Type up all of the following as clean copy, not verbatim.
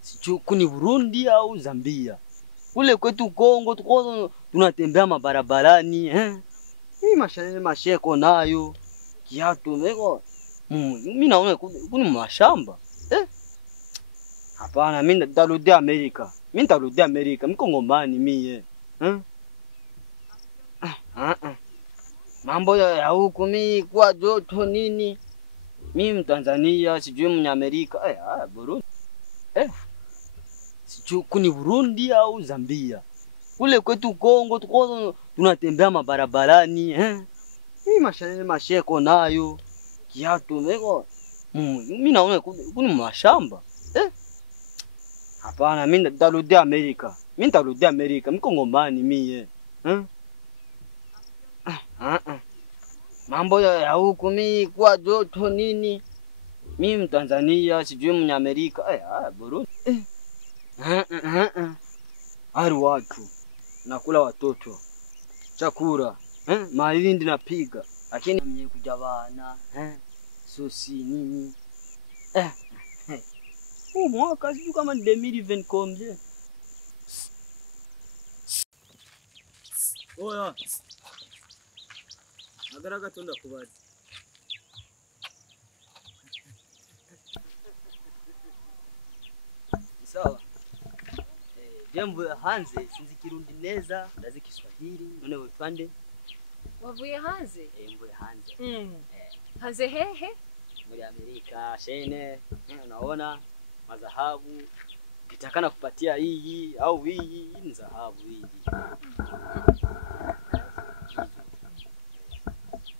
Sijui kuni Burundi au Zambia. Kule kwetu Kongo tuko tunatembea mabarabarani Mimi masheko nayo. Kiatu meko. Mimi naona kuni mashamba. Hapana mimi nitarudia Amerika. Mimi nitarudia Amerika. Mko ngomani mie. Mambo ya huko mimi kwa joto nini? Mimi Mtanzania sijui Mnyamerika. Burundi. Sijui kuni Burundi au Zambia. Kule kwetu Kongo tuko tunatembea mabarabarani Mimi masheko nayo. Kiatu meko. Mimi naona kuni mashamba. Hapana mimi nitarudia Amerika. Mimi nitarudia Amerika. Mko ngomani mie. Mambo ya huko mimi kwa joto nini? Mimi Mtanzania sijui Mnyamerika. Burundi. Ari watu nakula watoto. Chakula, mahindi napiga. Lakini mimi kuja bana, sosi nini? Mwaka sijui kama 2020 combien. Oya. Agaraga tonda kubaza. Sawa. Jambo hanze sinzi Kirundi neza, ndazi Kiswahili, none wifande. Wavuye hanze? Mvuye hanze. Hanze hehe? Muri Amerika, shene, unaona mazahabu. Kitakana kupatia hii au hii ni dhahabu hii.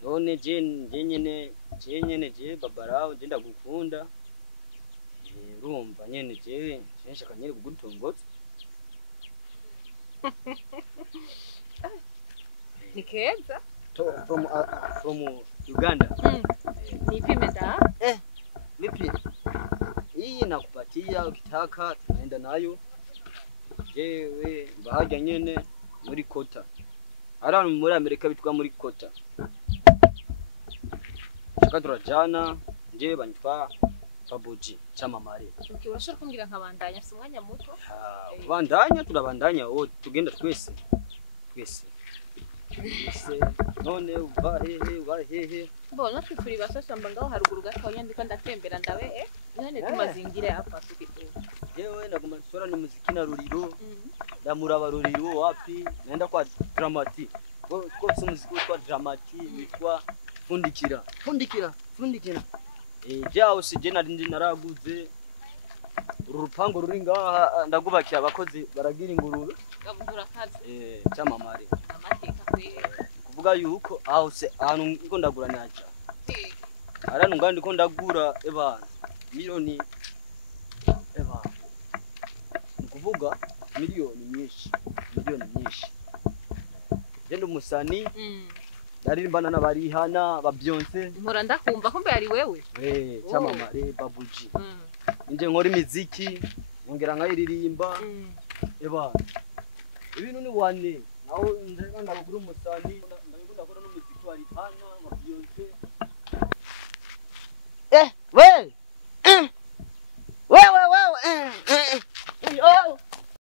None je babarao je ndagukunda. Rumva nyene je nshaka nyene kugutongotsa. Nikeza? From Uganda. Nipime da? Nipi? Hii nakupatia ukitaka tunaenda nayo. Jewe bahaja nyene muri kota. Ara muri Amerika bitwa muri kota. Shakadura jana nje banyitwa Babuji chama mare. Ukibasha kumbwira nkabandanya si umwanya muto? Bandanya turabandanya tugenda twese. None uva hehe. Mbona turi basashamba ngaho haruguru gatonya ndiko ndatembera ndabe none tumazingire hapa tukitu. Yewe naguma nsora ni muziki na ruriro. Ndamuraba ruriro wapi? Naenda kwa dramati. Kwa muziki kwa dramati witwa fundikira. Jao sije narindi naraguze. Urupango ruri ngaha ndagubakiye abakozi baragira ingurube. Gabundura kazi. Chama mare. Amateka kwe. Kuvuga yuko aho se ahantu ngo ndagura nyacha. Arano ngandi ko ndagura milioni kuvuga milioni nyinshi. Genda umusani. Ndarimbana n'abarihana ba Beyonce. Mpora ndakumva ko mbe ari wewe. Chama mare Babuji. Nje nkora imiziki, ngongera nkayiririmba. Ibintu ni wane. Naho ndeka ndagura umusani, ndakora n'umuziki wa Rihana, wa Beyonce. We!